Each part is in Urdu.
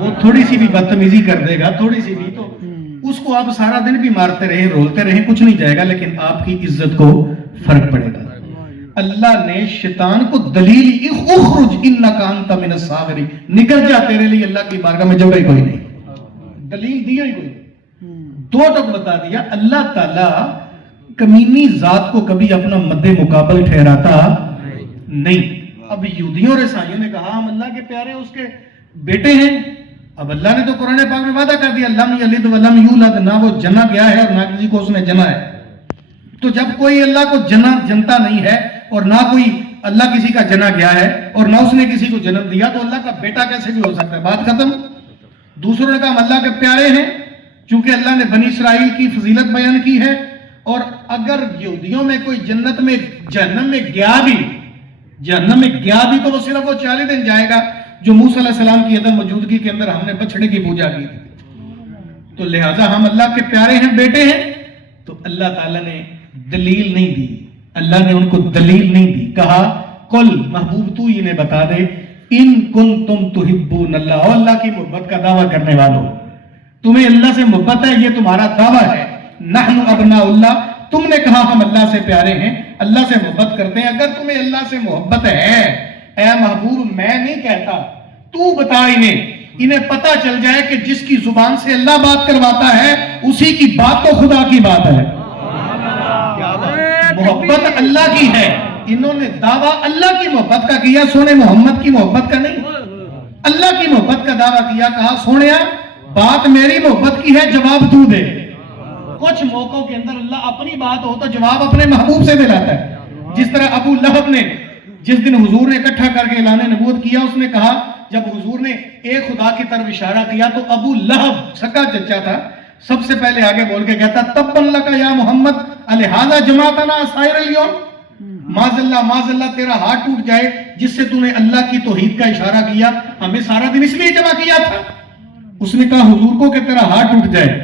وہ تھوڑی سی بھی بدتمیزی کر دے گا، تھوڑی سی بھی، تو اس کو آپ سارا دن بھی مارتے رہیں، رولتے رہیں، کچھ نہیں جائے گا، لیکن آپ کی عزت کو فرق پڑے گا۔ اللہ نے شیطان کو دلیل اخرج انک انت من الصاغرین، نکل جا، تیرے لیے اللہ کی بارگاہ میں جگہ ہی کوئی نہیں، دلیل دیا ہی کوئی، دو ٹک بتا دیا۔ اللہ تعالیٰ کمینی ذات کو کبھی اپنا مد مقابل ٹھہراتا نہیں۔ اب یہودیوں اور عیسائیوں نے کہا ہم اللہ کے پیارے اس کے بیٹے ہیں، اب اللہ نے تو قرآن پاک میں وعدہ کر دیا لم یلد ولم یولد، نہ وہ جنا گیا ہے اور نہ کسی کو اس نے جنا ہے۔ تو جب کوئی اللہ کو جنتا نہیں ہے اور نہ کوئی اللہ کسی کا جنا گیا ہے اور نہ اس نے کسی کو جنم دیا، تو اللہ کا بیٹا کیسے بھی ہو سکتا ہے؟ بات ختم۔ دوسروں نے کہا ہم اللہ کے پیارے ہیں، چونکہ اللہ نے بنی اسرائیل کی فضیلت بیان کی ہے، اور اگر یہودیوں میں کوئی جنت میں جہنم میں گیا بھی تو وہ صرف وہ 40 دن جائے گا جو موسیٰ علیہ السلام کی عدم موجودگی کے اندر ہم نے بچڑے کی پوجا کی تھی، تو لہٰذا ہم اللہ کے پیارے ہیں، بیٹے ہیں۔ تو اللہ تعالیٰ نے دلیل نہیں دی، اللہ نے ان کو دلیل نہیں دی، کہا قل، محبوب تو انہیں بتا دے، ان کنتم تحبون اللہ، اور اللہ کی محبت کا دعویٰ کرنے والوں، تمہیں اللہ سے محبت ہے، یہ تمہارا دعویٰ ہے، نحن ابناء اللہ، تم نے کہا ہم اللہ سے پیارے ہیں، اللہ سے محبت کرتے ہیں۔ اگر تمہیں اللہ سے محبت ہے، اے محبوب میں نہیں کہتا، تو بتا انہیں پتہ چل جائے کہ جس کی زبان سے اللہ بات کرواتا ہے اسی کی بات تو خدا کی بات ہے۔ محبت اللہ کی ہے، انہوں نے دعویٰ اللہ کی محبت کا کیا، سونے محمد کی محبت کا نہیں، اللہ کی محبت کا دعویٰ کیا، کہا سونیا بات میری محبت کی ہے، جواب تو دے۔ کچھ موقعوں کے اندر اللہ اپنی بات ہو تو جواب اپنے محبوب سے دلاتا ہے، جس طرح ابو لہب نے جس دن حضور نے اکٹھا کر کے اعلان نبوت کیا، اس نے کہا، جب حضور نے ایک خدا کی طرف اشارہ کیا تو ابو لہب سکا چچا تھا، سب سے پہلے آگے بول کے کہتا تبًا لک یا محمد الہذا جماعتنا سائر اليوم، معاذ اللہ تیرا ہاتھ ٹوٹ جائے جس سے تو نے اللہ کی توحید کا اشارہ کیا، ہمیں سارا دن اس لیے جمع کیا تھا۔ اس نے کہا حضور کو کہ تیرا ہاتھ ٹوٹ جائے،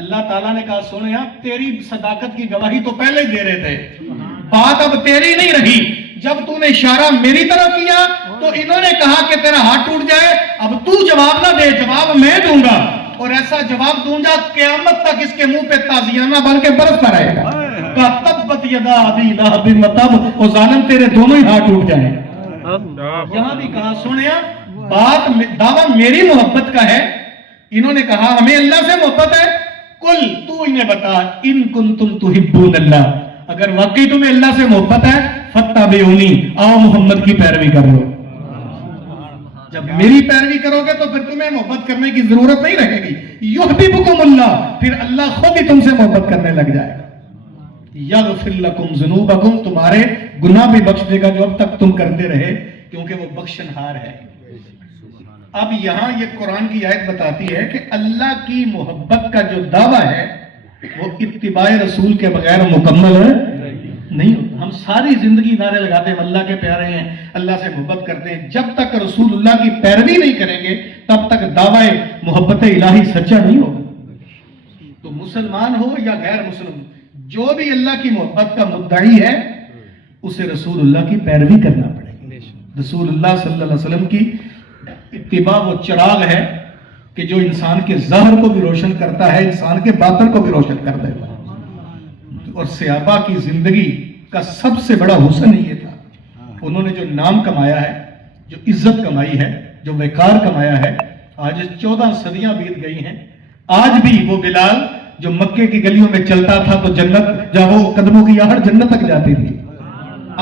اللہ تعالیٰ نے کہا سونیا تیری صداقت کی گواہی تو پہلے ہی دے رہے تھے، بات اب تیری نہیں رہی، جب تو نے اشارہ میری طرف کیا تو انہوں نے کہا کہ تیرا ہاتھ ٹوٹ جائے، اب تو جواب نہ دے، جواب میں دوں گا، اور ایسا جواب دوں گا قیامت تک اس کے منہ پہ تازیانہ بن کے برستا رہے گا، کہا تبت یدا ابی لہب وتب، او ظالم تیرے دونوں ہی ہاتھ ٹوٹ جائیں۔ یہاں بھی کہا سونیا بات دعویٰ میری محبت کا ہے، انہوں نے کہا ہمیں اللہ سے محبت ہے، کل تو انہیں بتا ان کنتم تحبون اللہ، اگر واقعی تمہیں اللہ سے محبت ہے فاتبعونی، آؤ محمد کی پیروی کر لو، جب میری پیروی کرو گے تو پھر تمہیں محبت کرنے کی ضرورت نہیں رہے گی، یحببکم اللہ، پھر اللہ خود ہی تم سے محبت کرنے لگ جائے گا، یغفر لکم ذنوبکم، تمہارے گناہ بھی بخش دے گا جو اب تک تم کرتے رہے، کیونکہ وہ بخشنہار ہے۔ اب یہاں یہ قرآن کی آیت بتاتی ہے کہ اللہ کی محبت کا جو دعویٰ ہے وہ اتباع رسول کے بغیر مکمل نہیں ہوتا۔ ہم ساری زندگی نعرے لگاتے ہیں اللہ کے پیارے ہیں، اللہ سے محبت کرتے ہیں، جب تک رسول اللہ کی پیروی نہیں کریں گے تب تک دعویٰ محبت الہی سچا نہیں ہوگا۔ تو مسلمان ہو یا غیر مسلم، جو بھی اللہ کی محبت کا مدعی ہے اسے رسول اللہ کی پیروی کرنا پڑے گی۔ رسول اللہ صلی اللہ علیہ وسلم کی اتباع وہ چراغ ہے کہ جو انسان کے ظاہر کو بھی روشن کرتا ہے، انسان کے باطن کو بھی روشن کر دیتا ہے۔ اور صحابہ کی زندگی کا سب سے بڑا حسن یہ تھا، انہوں نے جو نام کمایا ہے، جو عزت کمائی ہے، جو وقار کمایا ہے، آج 14 صدیاں بیت گئی ہیں، آج بھی وہ بلال جو مکے کی گلیوں میں چلتا تھا تو جنت، جب وہ قدموں کی آہٹ جنت تک جاتی تھی،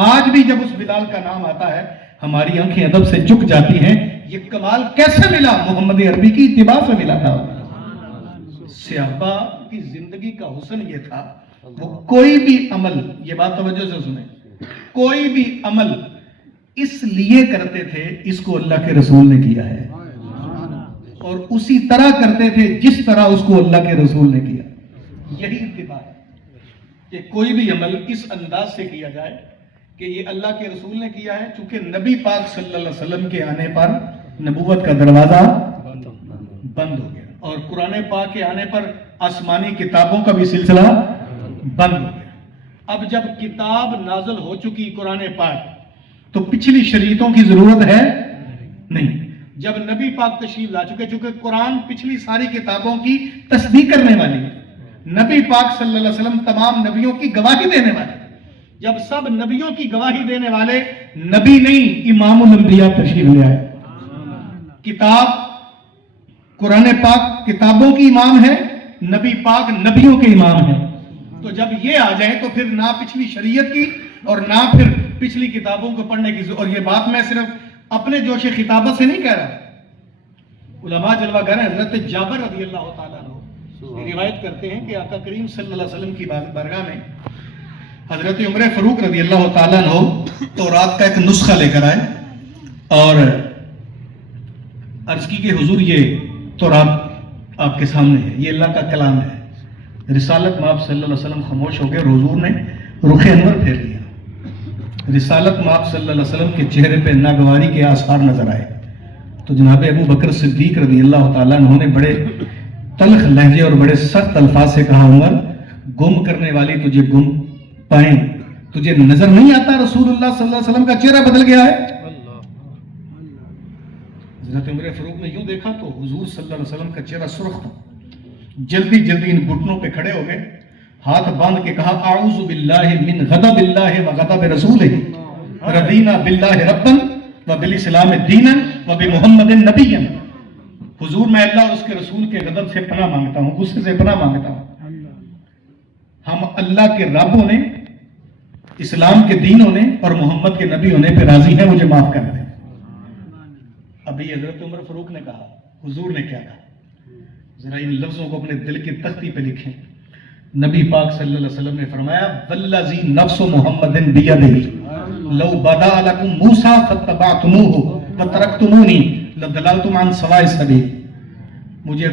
آج بھی جب اس بلال کا نام آتا ہے ہماری آنکھیں ادب سے جھک جاتی ہیں۔ یہ کمال کیسے ملا؟ محمد عربی کی اتباع سے ملا تھا۔ صحابہ کی زندگی کا حسن یہ تھا، وہ کوئی بھی عمل، یہ بات توجہ سے سنیں، کوئی بھی عمل اس لیے کرتے تھے اس کو اللہ کے رسول نے کیا ہے، اور اسی طرح کرتے تھے جس طرح اس کو اللہ کے رسول نے کیا۔ یہی اتباع ہے کہ کوئی بھی عمل اس انداز سے کیا جائے کہ یہ اللہ کے رسول نے کیا ہے، چونکہ نبی پاک صلی اللہ علیہ وسلم کے آنے پر نبوت کا دروازہ بند ہو گیا، اور قرآن پاک کے آنے پر آسمانی کتابوں کا بھی سلسلہ بند ہو گیا۔ اب جب کتاب نازل ہو چکی قرآن پاک تو پچھلی شریعتوں کی ضرورت ہے جب نبی پاک تشریف لا چکے، چونکہ قرآن پچھلی ساری کتابوں کی تصدیق کرنے والی ہے، نبی پاک صلی اللہ علیہ وسلم تمام نبیوں کی گواہی دینے والے، جب سب نبیوں کی گواہی دینے والے نبی نہیں امام الانبیاء تشریف لے آئے، کتاب قرآن پاک کتابوں کی امام ہے، نبی پاک نبیوں کے امام ہے، تو جب یہ آ جائیں تو پھر نہ پچھلی شریعت کی اور نہ پھر پچھلی کتابوں کو پڑھنے کی، اور یہ بات میں صرف اپنے جوش خطابت سے نہیں کہہ رہا، علماء جلوہ گر حضرت جابر رضی اللہ تعالیٰ عنہ روایت کرتے ہیں کہ آقا کریم صلی اللہ علیہ وسلم کی بارگاہ میں حضرت عمر فاروق رضی اللہ تعالیٰ عنہ تورات کا ایک نسخہ لے کر آئے اور عرض کی کہ حضور یہ تورات آپ کے سامنے ہے، یہ اللہ کا کلام ہے۔ رسالت مآب صلی اللہ علیہ وسلم خاموش ہو گئے، حضور نے رخ انور پھیر لیا، رسالت مآب صلی اللہ علیہ وسلم کے چہرے پہ ناگواری کے آثار نظر آئے، تو جناب ابو بکر صدیق رضی اللہ تعالیٰ عنہ نے بڑے تلخ لہجے اور بڑے سخت الفاظ سے کہا، عمر گم کرنے والی تجھے گم پائیں، تجھے نظر نہیں آتا رسول اللہ صلی اللہ علیہ وسلم کا چہرہ بدل گیا ہے؟ حضرت عمر فاروق نے یوں دیکھا تو حضور صلی اللہ علیہ وسلم کا چہرہ سرخ تھا، جلدی جلدی ان گھٹنوں پہ کھڑے ہو گئے، ہاتھ باندھ کے کہا اعوذ باللہ من غضب اللہ و غضب رسولہ، رضینا باللہ ربا و بالاسلام دینا و بمحمد نبیا۔ حضور میں اللہ اور اس کے رسول کے غضب سے پناہ مانگتا ہوں، غصے سے پناہ مانگتا ہوں، ہم اللہ کے رب ہونے، اسلام کے دین ہونے اور محمد کے نبی ہونے پہ راضی ہیں، مجھے معاف کر دیں۔ ابھی حضرت عمر فاروق نے کہا، حضور نے کیا کہا، ذرا ان لفظوں کو اپنے دل کی تختی پہ لکھیں۔ نبی پاک صلی اللہ علیہ وسلم نے فرمایا والذی نفس محمد بیدہ لو بدا لکم موسیٰ فاتبعتموہ وترکتمونی لضللتم عن سواء السبیل، مجھے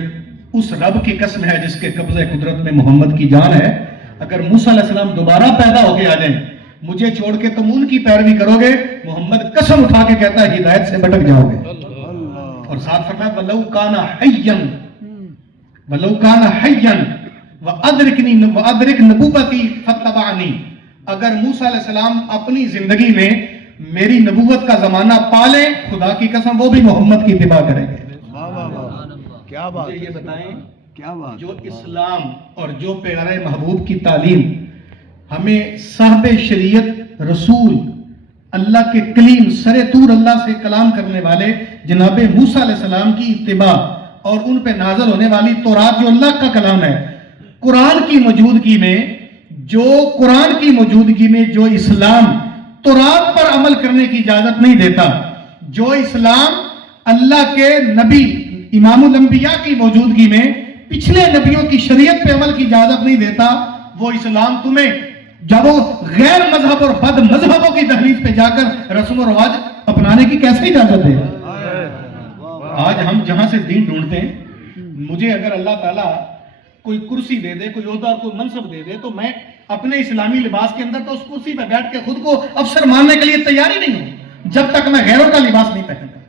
اس رب کی قسم ہے جس کے قبضہ قدرت میں محمد کی جان ہے، اگر موسیٰ علیہ السلام دوبارہ پیدا ہو کے آ جائیں، مجھے چھوڑ کے تم ان کی پیروی کرو گے، محمد قسم اٹھا کے کہتا ہے ہدایت سے بھٹک جاؤ گے۔ اور ساتھ فرمایا وَلَوْ كَانَ حَيًّا وَلَوْ كَانَ حَيًّا وَأَدْرِكْ نَبُوَّتِي فَاتَّبَعَنِي، اگر موسیٰ علیہ السلام اپنی زندگی میں میری نبوت کا زمانہ پالے، خدا کی قسم وہ بھی محمد کی اتباع کریں گے۔ کیا بات، مجھے یہ بتائیں، کیا بات، جو اسلام اور جو پیغمبر محبوب کی تعلیم ہمیں صاحب شریعت رسول اللہ کے کلیم سر طور اللہ سے کلام کرنے والے جناب موسیٰ علیہ السلام کی اتباع اور ان پہ نازل ہونے والی تورات جو اللہ کا کلام ہے، قرآن کی موجودگی میں جو اسلام تورات پر عمل کرنے کی اجازت نہیں دیتا، جو اسلام اللہ کے نبی امام الانبیاء کی موجودگی میں پچھلے نبیوں کی شریعت پہ عمل کی اجازت نہیں دیتا، وہ اسلام تمہیں جب وہ غیر مذہب اور بد مذہبوں کی دہلیز پہ جا کر رسم و رواج اپنانے کی کیسے اجازت دے؟ آج ہم جہاں سے دین ڈھونڈتے ہیں، مجھے اگر اللہ تعالیٰ کوئی کرسی دے دے، کوئی عہدہ اور کوئی منصب دے دے، تو میں اپنے اسلامی لباس کے اندر تو اس کرسی پہ بیٹھ کے خود کو افسر ماننے کے لیے تیار ہی نہیں ہوں جب تک میں غیروں کا لباس نہیں پہنتا،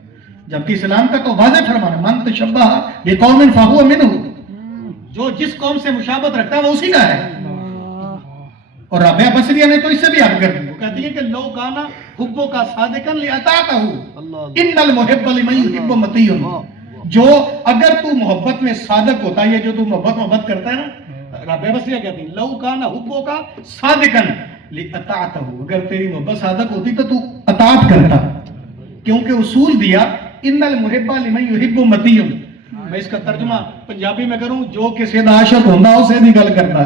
جبکہ اسلام کا تو واضح فرمان من تشبہ بقوم فہو منہ، جو جس قوم سے مشابہت رکھتا ہے وہ اسی کا ہے۔ اور رابعہ بصریہ نے تو اس سے بھی آگے کر دی، وہ کہتی ہے کہ لو کانا حبو کا صادقا لعطاعتہ ان المحب لمن یحب مطیع، جو اگر تو محبت میں صادق ہوتا ہے، یہ جو تو محبت کرتا ہے نا، رابعہ بصریہ کہتی ہے لو کانا حبو کا صادقا لعطاعتہ، اگر تیری محبت صادق ہوتی تو تو اطاعت کرتا، کیونکہ اصول دیا ان المحب لمن یحب مطیع۔ میں اس کا ترجمہ پنجابی میں کروں، جو کسی دا عاشق ہوندا اسے دی گل کرتا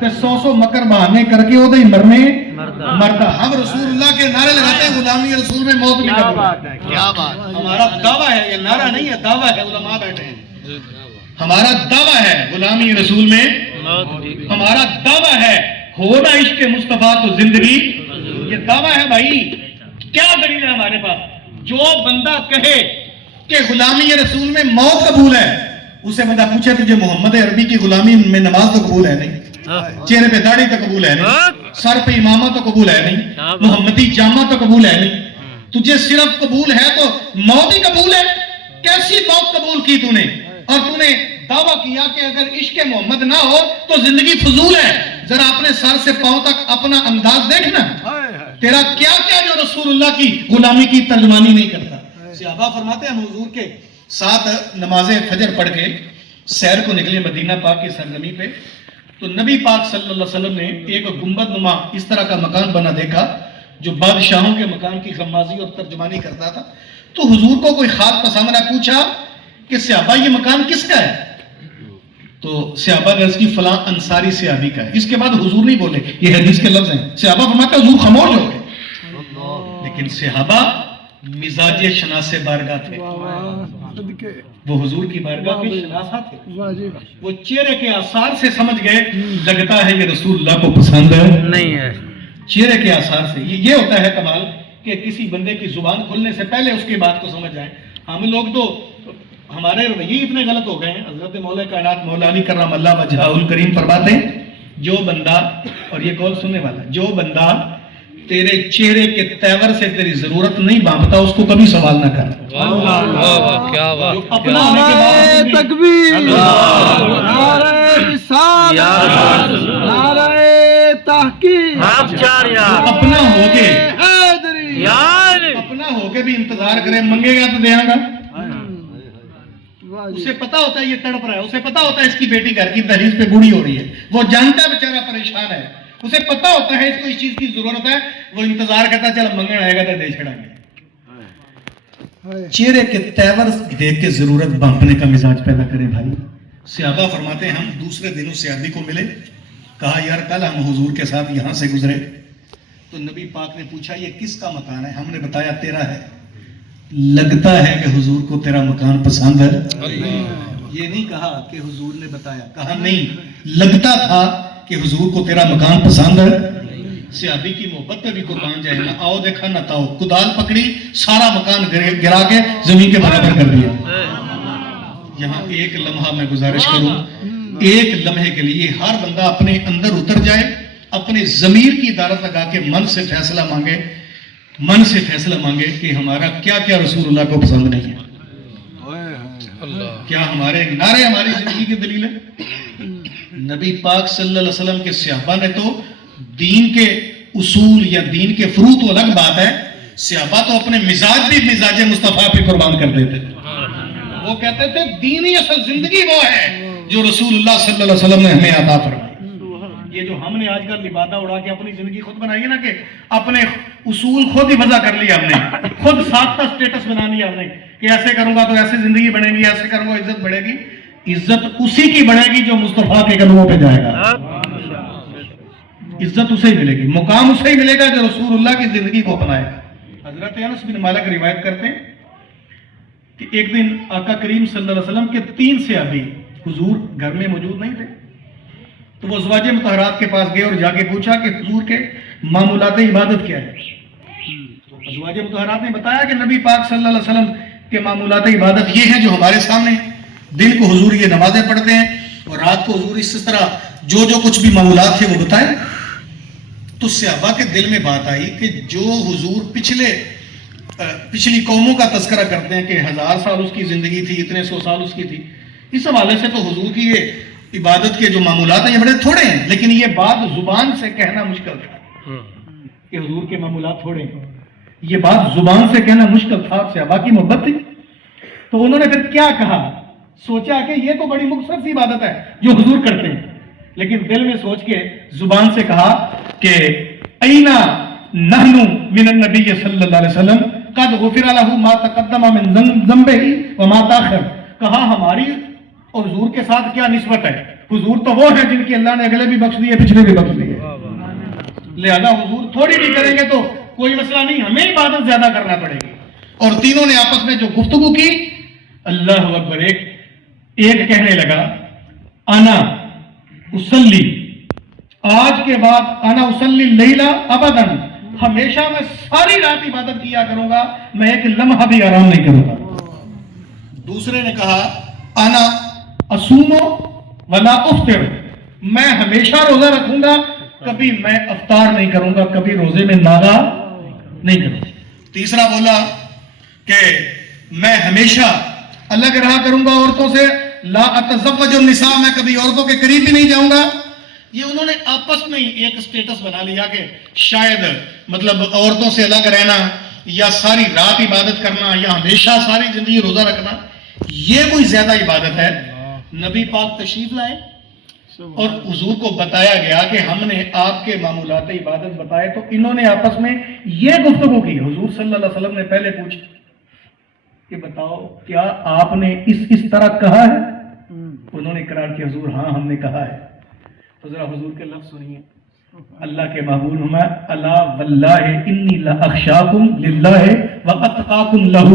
تے سو مکر بہانے کر کے او دے مرنے مردا۔ ہم رسول اللہ کے نعرے لگاتے ہیں، غلامی رسول میں موت نہیں کرتے۔ کیا بات، ہمارا دعویٰ ہے، یہ نعرہ نہیں ہے، دعویٰ ہے، علماء بیٹھے ہیں، ہمارا دعویٰ ہے غلامی رسول میں، ہمارا دعویٰ ہے ہونا عشق مصطفیٰ تو زندگی، یہ دعویٰ ہے بھائی۔ کیا دلیل ہے ہمارے پاس؟ جو بندہ کہے کہ غلامی رسول میں موت قبول ہے، اسے بندہ پوچھے تجھے محمد عربی کی غلامی میں نماز تو قبول ہے نہیں، چہرے پہ داڑھی تو قبول ہے نہیں، سر پہ امامہ تو قبول ہے نہیں، محمدی جامہ تو قبول ہے نہیں، تجھے صرف قبول ہے تو موت ہی قبول ہے؟ کیسی موت قبول کی تو نے؟ اور تو نے دعویٰ کیا کہ اگر عشق محمد نہ ہو تو زندگی فضول ہے۔ ذرا اپنے سر سے پاؤں تک اپنا انداز دیکھنا، تیرا کیا کیا جو رسول اللہ کی غلامی کی ترجمانی نہیں کرتا۔ صحابہ فرماتے ہیں ہم حضور کے ساتھ نماز فجر پڑھ کے سیر کو نکلے مدینہ پاک کی سرزمین پہ، تو نبی پاک صلی اللہ علیہ وسلم نے ایک گنبد نما اس طرح کا مکان بنا دیکھا جو بادشاہوں کے مکان کی غمازی اور ترجمانی کرتا تھا. تو حضور کو کوئی خاص پسند نہ، پوچھا کہ صحابہ یہ مکان کس کا ہے؟ تو صحابہ نے عرض کی فلاں انصاری صحابی کا ہے. اس کے بعد حضور نہیں بولے، یہ حدیث کے لفظ ہیں. صحابہ فرماتے حضور خاموش ہو گئے. لیکن صحابہ مزاج شناس بارگاہ تھے، وہ حضور کی بارگاہ کے شناسہ تھے. وہ چہرے کے آثار سے سمجھ گئے لگتا ہے یہ رسول اللہ کو پسند نہیں ہے. چہرے کے آثار سے یہ ہوتا ہے کمال کہ کسی بندے کی زبان کھلنے سے پہلے اس کی بات کو سمجھ جائیں. ہم لوگ تو ہمارے رویے اتنے غلط ہو گئے ہیں. حضرت مولا کائنات مولا علی کرم اللہ وجہہ الکریم فرماتے ہیں جو بندہ، اور یہ قول سننے والا، جو بندہ تیرے چہرے کے تیور سے تیری ضرورت نہیں بانپتا اس کو کبھی سوال نہ کر. اپنا ہونے کے بعد تکبیر، نعرہ رسالت، نعرہ تحقیق، اپنا ہو کے اپنا ہو کے بھی انتظار کرے، منگے گا تو دے گا. اسے پتا ہوتا ہے یہ تڑپ رہا ہے، اسے پتا ہوتا ہے اس کی بیٹی گھر کی دہلیز پہ بوڑھی ہو رہی ہے، وہ جانتا ہے بیچارہ پریشان ہے، اسے پتا ہوتا ہے اس کو اس چیز کی ضرورت ہے، وہ انتظار کرتا ہے چل منگن آئے گا تو دے چھڑائیں گے. چہرے کے تیور دیکھ کے ضرورت بانپنے کا مزاج پیدا کرے بھائی. صحابہ فرماتے ہیں ہم دوسرے دن اس صحابی کو ملے، کہا یار کل ہم حضور کے ساتھ یہاں سے گزرے تو نبی پاک نے پوچھا یہ کس کا مکان ہے؟ ہم نے بتایا تیرا ہے. لگتا ہے کہ حضور کو تیرا مکان پسند ہے. یہ نہیں کہا کہ حضور نے بتایا، کہا نہیں لگتا تھا کہ حضور کو تیرا مکان پسند ہے. صحابی کی محبت پہ بھی قربان جائے نا، آؤ دیکھا نہ تاؤ، کدال پکڑی سارا مکان گرا کے زمین کے برابر کر دیا. یہاں ایک لمحہ میں گزارش کروں، ایک لمحے کے لیے ہر بندہ اپنے اندر اتر جائے، اپنے ضمیر کی عدالت لگا کے من سے فیصلہ مانگے کہ ہمارا کیا کیا رسول اللہ کو پسند نہیں ہے. کیا ہمارے نعرے ہماری زندگی کی دلیل ہے؟ نبی پاک صلی اللہ علیہ وسلم کے صحابہ نے تو دین کے اصول یا دین کے فروع تو الگ بات ہے، صحابہ تو اپنے مزاج بھی مزاج مصطفیٰ پہ قربان کر دیتے تھے. وہ کہتے تھے دینی اصل زندگی وہ ہے جو رسول اللہ صلی اللہ علیہ وسلم نے ہمیں عطا فرمائی. یہ جو ہم نے آج کل لبادہ اڑا کے اپنی زندگی خود بنائی ہے نا، کہ اپنے اصول خود ہی وضع کر لیا ہم نے، خود ساختہ سٹیٹس بنا لیا ہم نے کہ ایسے کروں گا تو ایسے زندگی بنے گی، ایسے کروں گا عزت بڑھے گی. عزت اسی کی بڑھے گی جو مصطفیٰ کے قدموں پہ جائے گا. عزت اسے ہی ملے گی، مقام اسے ہی ملے گا جو رسول اللہ کی زندگی کو اپنائے گا. حضرت انس بن مالک روایت کرتے ہیں کہ ایک دن آقا کریم صلی اللہ علیہ وسلم کے 3 صحابی حضور گھر میں موجود نہیں تھے، تو وہ ازواج مطہرات کے پاس گئے اور جا کے پوچھا کہ حضور کے معمولات عبادت کیا ہے. ازواج مطہرات نے بتایا کہ نبی پاک صلی اللہ علیہ وسلم کے معمولات عبادت یہ ہیں جو ہمارے سامنے. دن کو حضور یہ نمازیں پڑھتے ہیں اور رات کو حضور اس طرح جو کچھ بھی معمولات تھے وہ بتائیں. تو صحابہ کے دل میں بات آئی کہ جو حضور پچھلی قوموں کا تذکرہ کرتے ہیں کہ 1000 سال اس کی زندگی تھی، اتنے 100 سال اس کی تھی، اس حوالے سے تو حضور کی یہ عبادت کے جو معمولات ہیں یہ بڑے تھوڑے ہیں. لیکن یہ بات زبان سے کہنا مشکل تھا کہ حضور کے معمولات تھوڑے ہیں. یہ بات زبان سے کہنا مشکل تھا، صحابہ کی محبت تھی. تو انہوں نے پھر کیا کہا؟ سوچا کہ یہ تو بڑی مختصر سی عبادت ہے جو حضور کرتے ہیں، لیکن دل میں سوچ کے زبان سے کہا کہ اینا نحنو من النبی صلی اللہ علیہ وسلم قد غفر له ما تقدم من ذنبه وما تاخر. کہا ہماری اور حضور کے ساتھ کیا نسبت ہے؟ حضور تو وہ ہے جن کی اللہ نے اگلے بھی بخش دیے پچھلے بھی بخش دیے. لہذا حضور تھوڑی بھی کریں گے تو کوئی مسئلہ نہیں، ہمیں عبادت زیادہ کرنا پڑے گی. اور تینوں نے آپس میں جو گفتگو کی، اللہ اکبر، ایک کہنے لگا انا اسلی، آج کے بعد انا اسلی لیلا ابدا، ہمیشہ میں ساری رات عبادت کیا کروں گا، میں ایک لمحہ بھی آرام نہیں کروں گا. دوسرے نے کہا انا اصوم ولا افطر، میں ہمیشہ روزہ رکھوں گا، کبھی میں افطار نہیں کروں گا، کبھی روزے میں ناغا نہیں کروں گا. تیسرا بولا کہ میں ہمیشہ الگ رہا کروں گا عورتوں سے، لا اتزوج النساء، میں کبھی عورتوں کے قریب بھی نہیں جاؤں گا. یہ انہوں نے آپس میں ہی ایک سٹیٹس بنا لیا کہ شاید مطلب عورتوں سے الگ رہنا یا ساری رات عبادت کرنا یا ہمیشہ ساری زندگی روزہ رکھنا، یہ کوئی زیادہ عبادت ہے؟ نبی پاک تشریف لائے اور حضور کو بتایا گیا کہ ہم نے آپ کے معمولات عبادت بتائے، تو انہوں نے آپس میں یہ گفتگو کی۔ حضور صلی اللہ علیہ وسلم نے پہلے پوچھا کہ بتاؤ کیا آپ نے اس طرح کہا ہے؟ انہوں نے اقرار کیا حضور ہاں ہم نے کہا ہے۔ تو ذرا حضور کے لفظ سنیے، اللہ کے محبوب ہما الا واللہ انی لاخشاکم للہ واتقاکم لہ،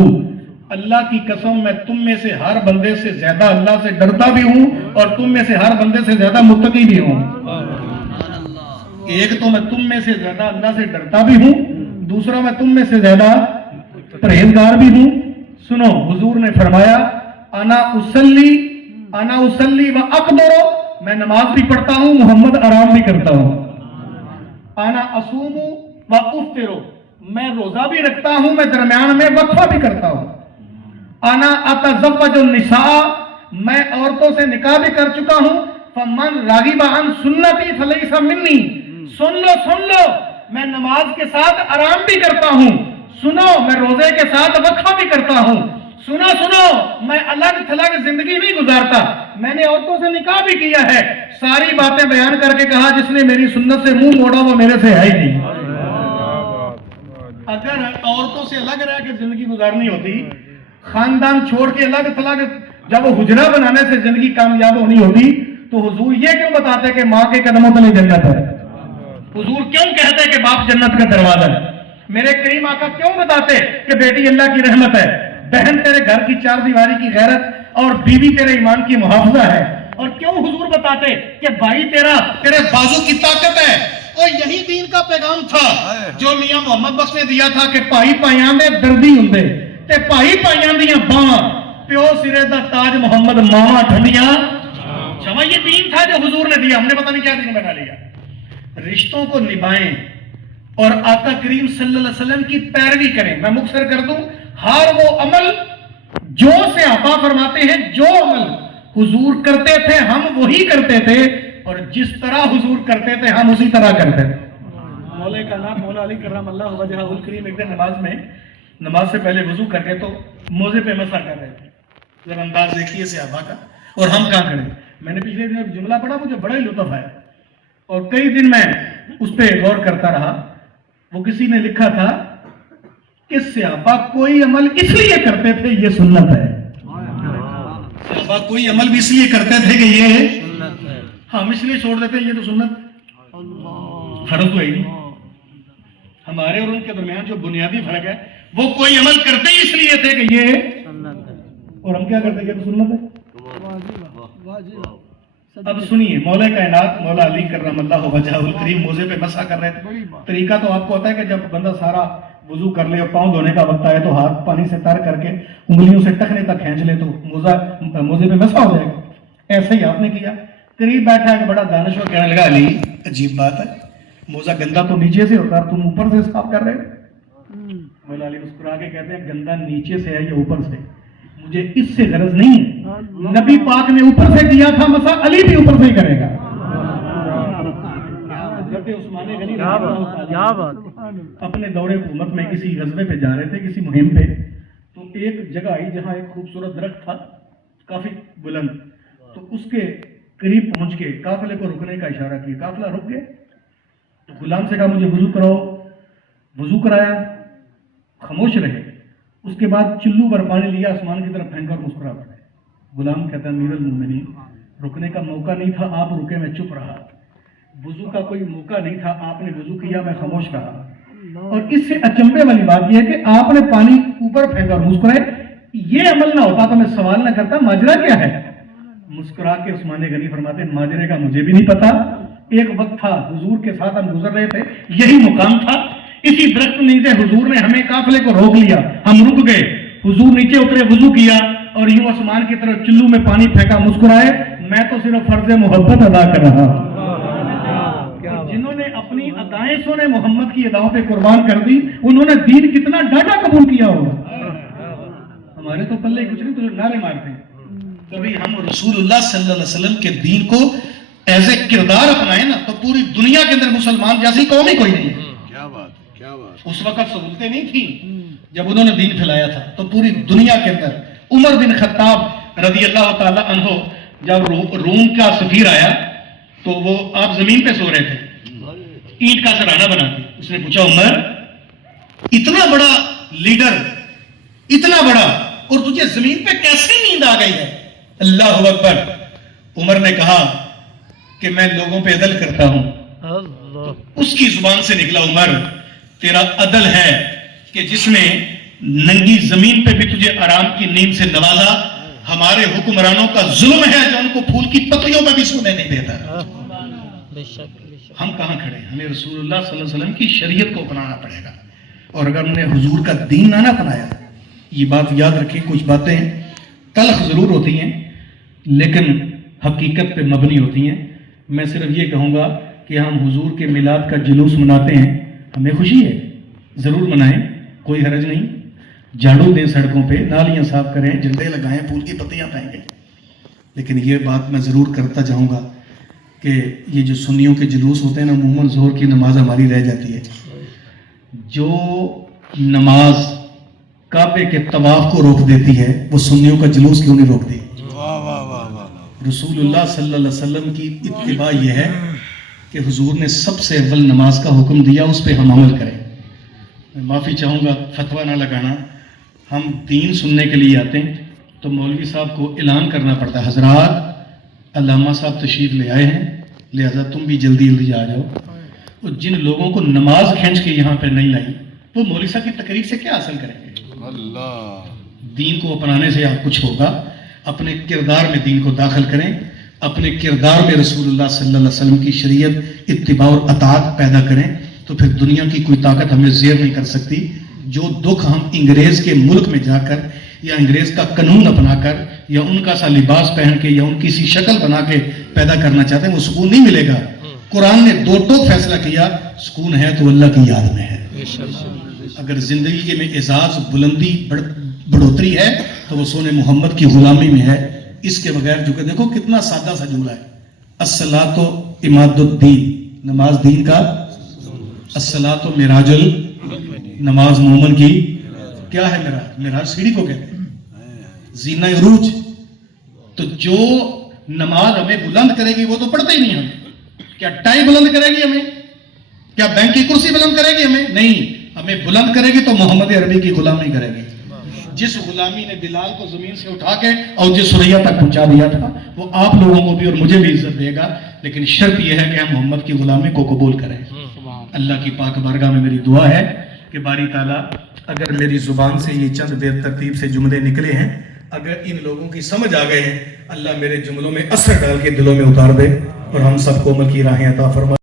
اللہ کی قسم میں تم میں سے ہر بندے سے زیادہ اللہ سے ڈرتا بھی ہوں اور تم میں سے ہر بندے سے زیادہ متقی بھی ہوں۔ ایک تو میں تم میں سے زیادہ اللہ سے ڈرتا بھی ہوں، دوسرا میں تم میں سے زیادہ پرہیزگار بھی ہوں۔ سنو، حضور نے فرمایا انا اصلی و اقدر، میں نماز بھی پڑھتا ہوں، محمد آرام بھی کرتا ہوں۔ انا اصوم و افطر، میں روزہ بھی رکھتا ہوں، میں درمیان میں وقفہ بھی کرتا ہوں۔ انا اتزوج النساء، میں عورتوں سے نکاح بھی کر چکا ہوں۔ فمن راغب عن سنتی فلیس منی، سن لو میں نماز کے ساتھ آرام بھی کرتا ہوں، سنو میں روزے کے ساتھ وقفہ بھی کرتا ہوں، سنو میں الگ تھلگ زندگی نہیں گزارتا، میں نے عورتوں سے نکاح بھی کیا ہے۔ ساری باتیں بیان کر کے کہا جس نے میری سنت سے منہ موڑا وہ میرے سے ہے ہی نہیں۔ اگر عورتوں سے الگ رہ کے زندگی گزارنی ہوتی، خاندان چھوڑ کے الگ تھلگ جب وہ حجرہ بنانے سے زندگی کامیاب ہونی ہوتی، تو حضور یہ کیوں بتاتے کہ ماں کے قدموں تلے جنت ہے؟ حضور کیوں کہتے کہ باپ جنت کا دروازہ ہے؟ میرے کریم آقا کیوں بتاتے کہ بیٹی اللہ کی رحمت ہے، بہن تیرے گھر کی چار دیواری کی غیرت اور بیوی تیرے ایمان کی محافظہ ہے؟ اور کیوں حضور بتاتے کہ بھائی تیرے بازو کی طاقت ہے؟ اور یہی دین کا پیغام تھا جو میاں محمد بخش نے دیا تھا کہ بھائی بھائیاں دے دردی ہوندے تے بھائی بھائیاں دیاں باواں، پیو سرے دا تاج محمد ماواں ٹھنڈیاں چھواں۔ یہ دین تھا جو حضور نے دیا، ہم نے پتہ نہیں کیا دین بنا لیا۔ رشتوں کو نبھائیں اور آقا کریم صلی اللہ علیہ وسلم کی پیروی کریں۔ میں مختصر کر دوں، ہر وہ عمل جو صحابہ فرماتے ہیں، جو عمل حضور کرتے تھے ہم وہی کرتے تھے، اور جس طرح حضور کرتے تھے ہم اسی طرح کرتے تھے۔ مولا کائنات مولا علی کرم اللہ وجہہ الکریم ایک دن نماز سے پہلے وضو کر کے تو موزے پہ مسح کر رہے تھے۔ ذرا انداز دیکھیے صحابہ کا، اور ہم کہاں کھڑے۔ میں نے پچھلے دن ایک جملہ پڑھا، مجھے بڑا ہی لطف آیا اور کئی دن میں اس پہ غور کرتا رہا۔ وہ کسی نے لکھا تھا کہ صحابہ کوئی عمل اس لیے کرتے تھے یہ سنت ہے، صحابہ کوئی عمل بھی اس لیے کرتے تھے کہ یہ ہم اس لیے چھوڑ دیتے ہیں یہ تو سنت فرض ہوئی نہیں۔ ہمارے اور ان کے درمیان جو بنیادی فرق ہے وہ کوئی عمل کرتے ہی اس لیے تھے کہ یہ سنت ہے، اور ہم کیا کرتے یہ تو سنت ہے۔ اب سنیے، مولا کائنات مولا علی کرم اللہ وجہہ الکریم موزے پہ مسح کر رہے تھے۔ طریقہ تو آپ کو ہوتا ہے کہ جب بندہ سارا وضو کر لے اور پاؤں دھونے کا وقت آئے تو ہاتھ پانی سے تر کر کے انگلیوں سے ٹخنے تک کھینچ لے تو موزے پہ مسح ہو جائے گا۔ ایسا ہی آپ نے کیا۔ قریب بیٹھا کہ بڑا دانشور کہنے لگا علی عجیب بات ہے، موزہ گندا تو نیچے سے ہوتا ہے تم اوپر سے صاف کر رہے ہو؟ مولا علی مسکرا کے کہتے ہیں گندا نیچے سے ہے یا اوپر سے، مجھے اس سے غرض نہیں ہے، نبی پاک نے اوپر سے کیا تھا مسح، علی بھی اوپر سے ہی کرے گا۔ حضرت عثمان غنی اپنے دور حکومت میں کسی غزوے پہ جا رہے تھے، کسی مہم پہ، تو ایک جگہ آئی جہاں ایک خوبصورت درخت تھا کافی بلند، تو اس کے قریب پہنچ کے قافلے کو رکنے کا اشارہ کیا، قافلہ رک گئے تو غلام سے کہا مجھے وضو کراؤ، وضو کرایا، خاموش رہے۔ اس کے بعد چلو پر پانی لیا، آسمان کی طرف پھینک کر مسکرا پڑے۔ غلام کہتا ہے امیر المومنین رکنے کا موقع نہیں تھا، آپ رکے میں چپ رہا، وضو کا کوئی موقع نہیں تھا، آپ نے وضو کیا میں خاموش رہا۔ اور اس سے اچنبے والی بات یہ ہے کہ آپ نے پانی اوپر پھینکا اور مسکرائے، یہ عمل نہ ہوتا تو میں سوال نہ کرتا ماجرا کیا ہے۔ مسکرا کے عثمان غنی فرماتے ہیں ماجرے کا مجھے بھی نہیں پتا، ایک وقت تھا حضور کے ساتھ ہم گزر رہے تھے، یہی مقام تھا، اسی درخت نیچے حضور نے ہمیں قافلے کو روک لیا، ہم رک گئے، حضور نیچے اترے، وضو کیا اور یوں آسمان کی طرف چلو میں پانی پھینکا، مسکرائے، میں تو صرف فرض محبت ادا کر رہا۔ جنہوں نے اپنی ادائیں سونے محمد کی اداؤں پہ قربان کر دی، انہوں نے دین کتنا ڈاٹا قبول کیا ہوگا۔ ہمارے تو پلے کچھ نہیں، تو نعرے مارتے ہیں۔ کبھی ہم رسول اللہ صلی اللہ علیہ وسلم کے دین کو ایز اے کردار اپنائیں نا تو پوری دنیا کے اندر مسلمان جیسی قوم ہی کوئی نہیں۔ کیا بات اس وقت سہولتیں نہیں تھیں، جب انہوں نے دین پھیلایا تھا تو پوری دنیا کے اندر عمر بن خطاب رضی اللہ تعالی عنہ جب روم کا سفیر آیا تو وہ آپ زمین پہ سو رہے تھے، اینٹ کا سرہانہ بنا کے اس نے پوچھا عمر اتنا بڑا لیڈر اتنا بڑا اور تجھے زمین پہ کیسے نیند آ گئی ہے؟ اللہ اکبر. عمر نے کہا کہ میں لوگوں پہ عدل کرتا ہوں. اس کی زبان سے نکلا عمر تیرا عدل ہے کہ جس نے ننگی زمین پہ بھی تجھے آرام کی نیند سے نوازا، ہمارے حکمرانوں کا ظلم ہے جو ان کو پھول کی پتیوں پہ بھی سونے نہیں دیتا. ہم کہاں کھڑے ہیں؟ ہمیں رسول اللہ صلی اللہ علیہ وسلم کی شریعت کو اپنانا پڑے گا، اور اگر ہم نے حضور کا دین نہ اپنایا، یہ بات یاد رکھیں، کچھ باتیں تلخ ضرور ہوتی ہیں لیکن حقیقت پہ مبنی ہوتی ہیں. میں صرف یہ کہوں گا کہ ہم حضور کے میلاد کا جلوس مناتے ہیں، ہمیں خوشی ہے، ضرور منائیں، کوئی حرج نہیں. جھاڑو دیں سڑکوں پہ، نالیاں صاف کریں، جھنڈے لگائیں، پھول کی پتیاں پھینکیں. لیکن یہ بات میں ضرور کرتا جاؤں گا کہ یہ جو سنیوں کے جلوس ہوتے ہیں نا، عموماً ظہر کی نماز ہماری رہ جاتی ہے. جو نماز کعبے کے طواف کو روک دیتی ہے وہ سنیوں کا جلوس کیوں نہیں روکتی؟ رسول اللہ صلی اللہ علیہ وسلم کی اتباع یہ ہے کہ حضور نے سب سے اول نماز کا حکم دیا، اس پہ ہم عمل کریں. میں معافی چاہوں گا فتویٰ نہ لگانا، ہم دین سننے کے لیے آتے ہیں تو مولوی صاحب کو اعلان کرنا پڑتا ہے، حضرات علامہ صاحب تشریف لے آئے ہیں لہذا تم بھی جلدی جلدی آ جاؤ. اور جن لوگوں کو نماز کھینچ کے یہاں پہ نہیں لائی وہ مولوی صاحب کی تقریر سے کیا حاصل کریں گے؟ دین کو اپنانے سے آپ کچھ ہوگا. اپنے کردار میں دین کو داخل کریں، اپنے کردار میں رسول اللہ صلی اللہ علیہ وسلم کی شریعت اتباع اور اطاعت پیدا کریں تو پھر دنیا کی کوئی طاقت ہمیں زیر نہیں کر سکتی. جو دکھ ہم انگریز کے ملک میں جا کر یا انگریز کا قانون اپنا کر یا ان کا سا لباس پہن کے یا ان کی سی شکل بنا کے پیدا کرنا چاہتے ہیں وہ سکون نہیں ملے گا. قرآن نے دو ٹوک فیصلہ کیا، سکون ہے تو اللہ کی یاد میں ہے. اگر زندگی میں اعزاز، بلندی، بڑھوتری ہے تو وہ سونے محمد کی غلامی میں ہے. اس کے بغیر جو کہ دیکھو کتنا سادہ سا جملہ ہے، الصلاۃ عماد الدین، نماز دین کا، الصلاۃ معراج نماز مومن کی کیا ہے؟ معراج سیڑھی کو کہتے ہیں، زینہ عروج. تو جو نماز ہمیں بلند کرے گی وہ تو پڑھتے ہی نہیں. ہمیں کیا ٹائی بلند کرے گی؟ ہمیں کیا بینک کی کرسی بلند کرے گی؟ ہمیں نہیں. ہمیں بلند کرے گی تو محمد عربی کی غلامی کرے گی. جس غلامی نے بلال کو زمین سے اٹھا کے اور جس سریا تک پہنچا دیا تھا وہ آپ لوگوں کو بھی اور مجھے بھی عزت دے گا. لیکن شرط یہ ہے کہ ہم محمد کی غلامی کو قبول کریں. اللہ کی پاک بارگاہ میں میری دعا ہے کہ باری تعالیٰ اگر میری زبان سے یہ چند بے ترتیب سے جملے نکلے ہیں، اگر ان لوگوں کی سمجھ آ گئے ہیں، اللہ میرے جملوں میں اثر ڈال کے دلوں میں اتار دے اور ہم سب کو عمل کی راہیں عطا فرمائے.